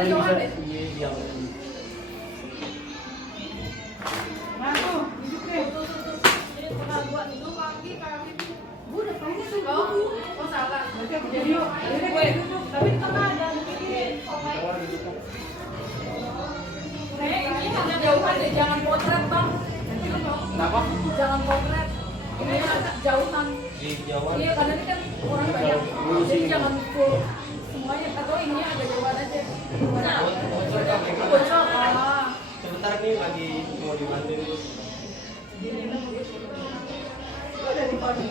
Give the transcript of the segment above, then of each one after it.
kali bisa yang Nah tuh, duduk deh. Gue udah pengen tuh. Oh salah. Berarti aku jadi yuk. Gue duduk. Tapi di tengah ada begini. Ini jauhan deh, jangan potret bang. kenapa? Jangan potret. Ini agak jauhan. Di Jawa. Iya, karena ini kan orang banyak. Jadi jangan full semuanya. Atau ini agak jauhan aja. Bocor. Sebentar nih lagi mau dibantuin. Udah di pagi.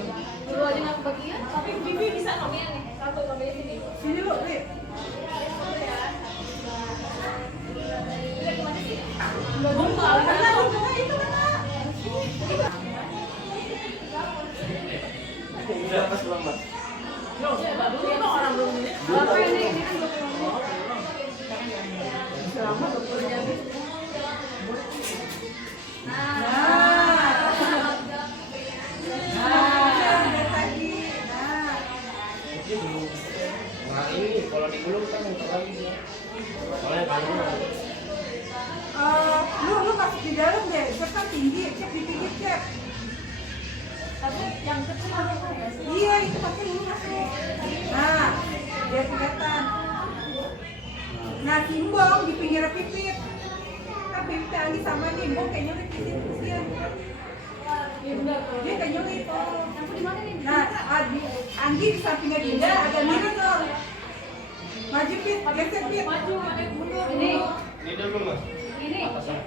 Dulu aja nggak kebagian. Tapi Bibi bisa ngambil nih. Satu ngambil sini. Sini lu, Ri. Mana di tengah itu mana? Udah pas belum mas? Orang belum ini. Apa ini? Ini kan belum. Selamat dokternya. Ini belum. Nah ini kalau digulung kan muter lagi dia. Soalnya kalau Lu masuk di dalam deh, cek kan tinggi, cek di pinggir cek. Tapi yang kecil apa ya sih? Iya itu pakai lu masuk. Nah, biar kelihatan. Nah timbong di pinggir pipit. Kan pipit Anggi sama timbong kayak nyelip di situ sih. Iya benar. Dia kayak nyelip. Aku di mana nih? Nah, Anggi di sampingnya Dinda agak mirip dong. Maju pit, geser pit. Maju, ada mundur. Ini. ini dulu mas. Ini. Atasnya.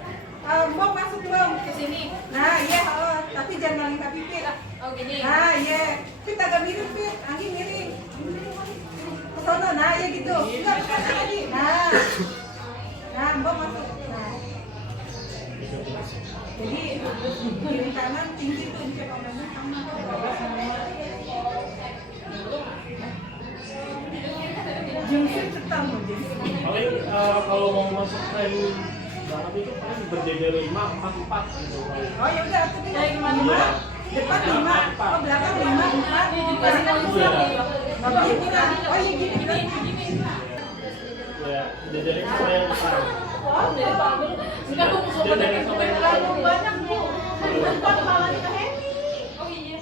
Mau masuk belum? Ke sini. Nah, iya, tapi jangan maling ke pipit. Oh gini. Nah, iya. Pit agak mirip pit, Anggi miring. Ke sono, nah ya gitu. Enggak, bukan lagi. Nah, Mbok masuk. Nah. Jadi kiri kanan tinggi tuh cek orangnya sama. Jungkir cetam aja. Paling kalau mau masuk tren balap itu paling berjejer 5, 4, 4 gitu. Oh ya udah, aku tinggal gimana? Iya. Depan 5, oh belakang 5, 4. Jadi kan bisa nih. Bapak gini, oh iya gini. Ya, jejerin sama yang besar. Enggak aku musuh terlalu banyak bu. Bukan kepalanya ke Henny. Oh iya.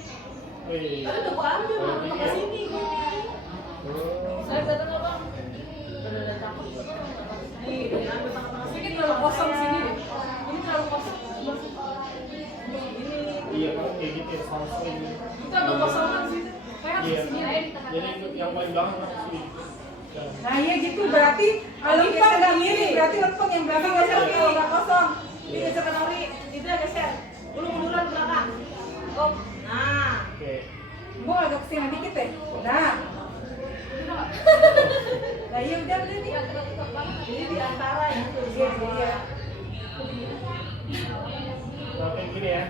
Wih. Tapi udah gua ambil bang, ke sini. Saya datang bang. Udah cakep. Nih, ambil tengah-tengah sini terlalu kosong sini deh. Ini terlalu kosong. Iya, kayak gitu ya, sama sekali. Kita nggak kosongan sih. Kayak Iya. di sini aja di tengah. Jadi yang paling belakang harus sini. Nah iya gitu, berarti lempeng nggak miring, berarti lempeng yang belakang geser kiri, nggak kosong. Ini geser ke Nori, itu ya geser. Ulur-uluran belakang. Oh, nah. Oke. Gua agak kesini dikit deh. Nah, nah iya udah nih. Ini di antara ya. Iya, iya. Nah, kayak gini ya.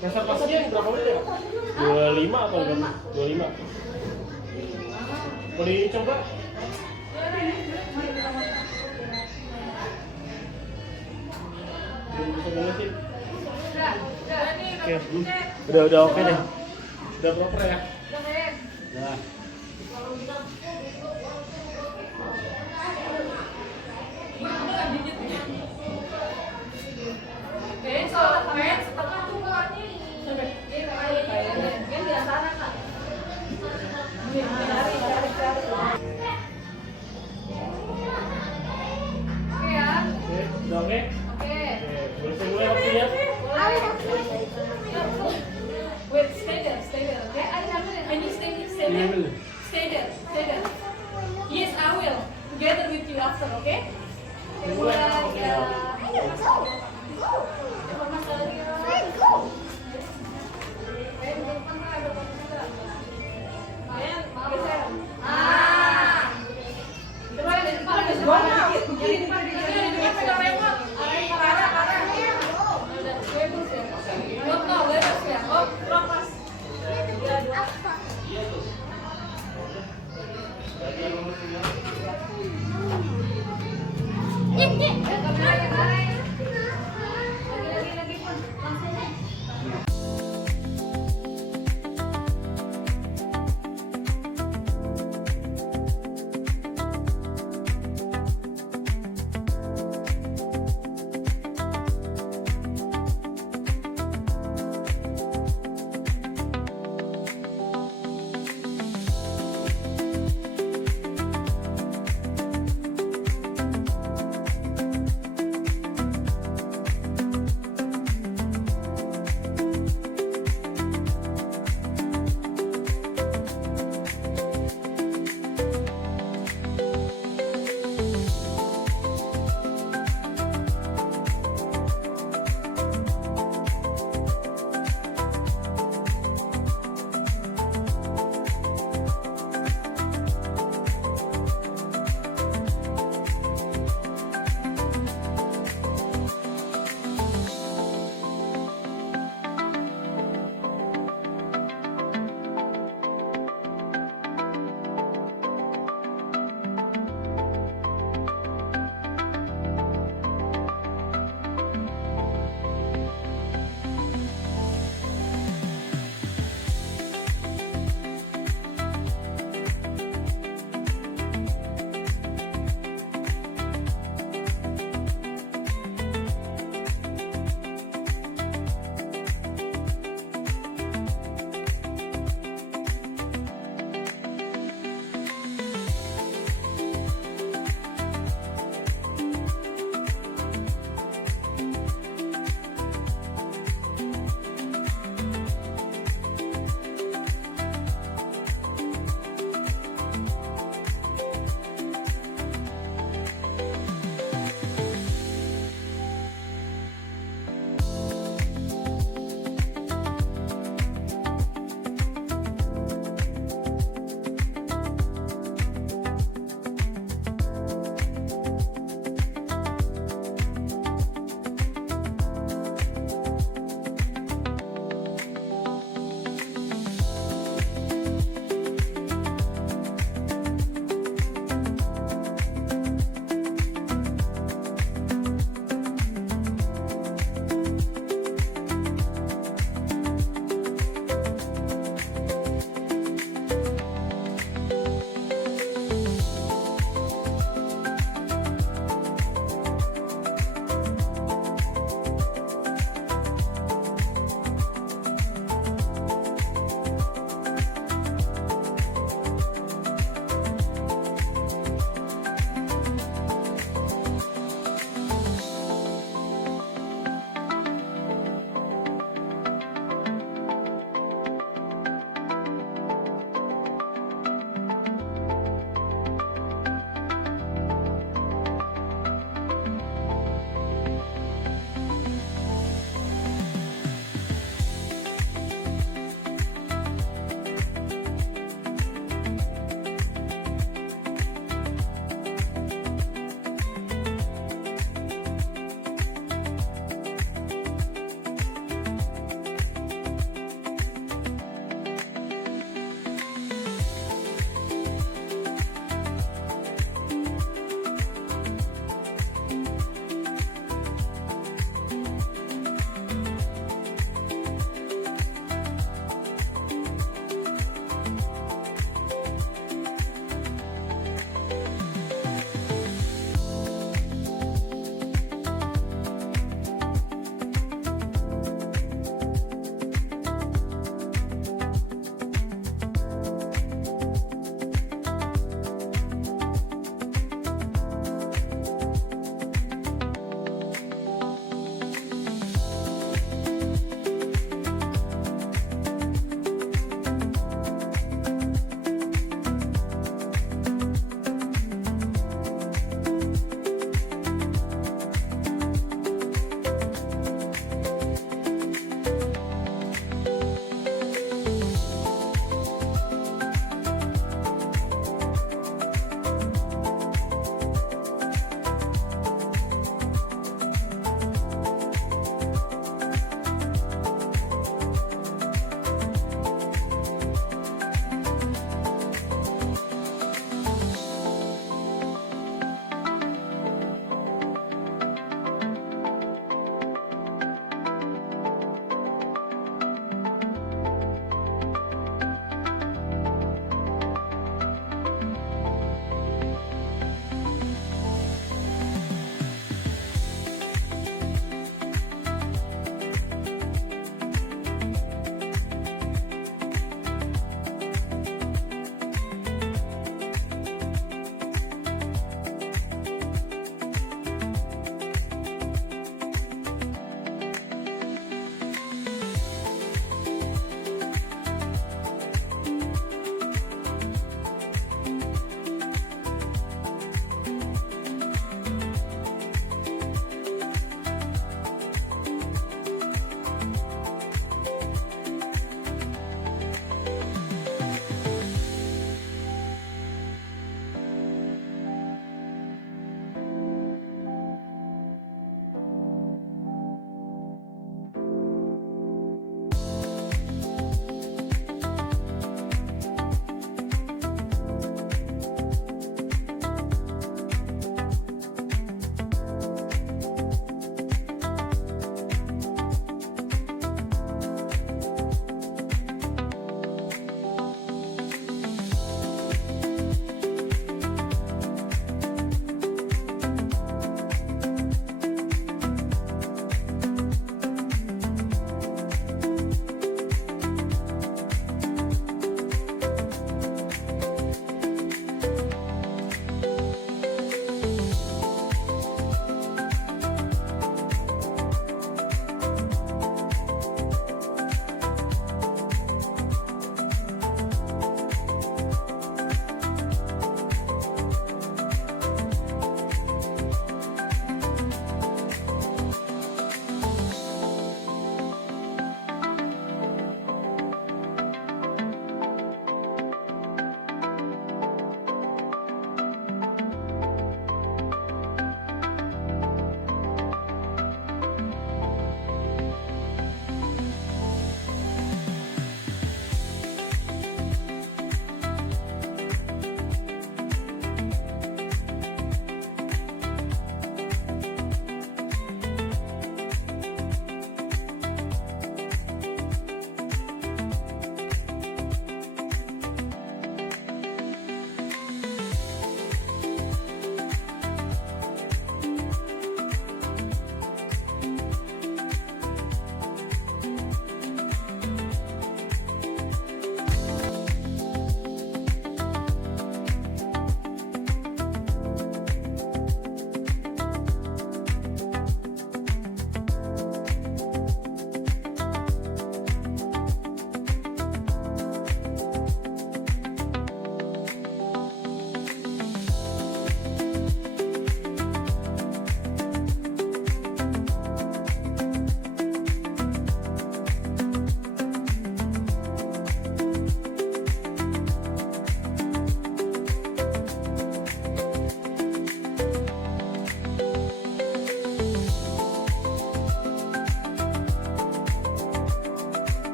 Dasar pasien berapa menit ya? 25 atau berapa? 25. Mau dicoba? Belum bisa ngeliatin. Oke, udah oke deh. Udah proper ya? Udah. Setengah tuh kuatnya. Kan di antara kan. Cari. Oke ya. Oke, udah oke? Oke. Oke, boleh saya mulai waktunya? Wait, stay there, okay? Can you stay there?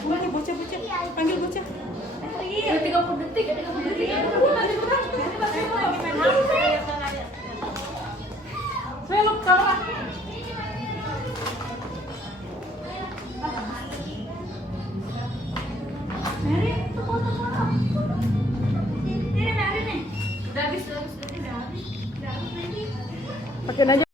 Mana bocah-bocah? Panggil bocah. Udah 30 detik ya, 30 detik. Saya lupa kamera. Mary, itu foto-foto. Ini Mary nih. Udah habis, udah habis. Udah habis. Udah habis, Mary. Pakai aja.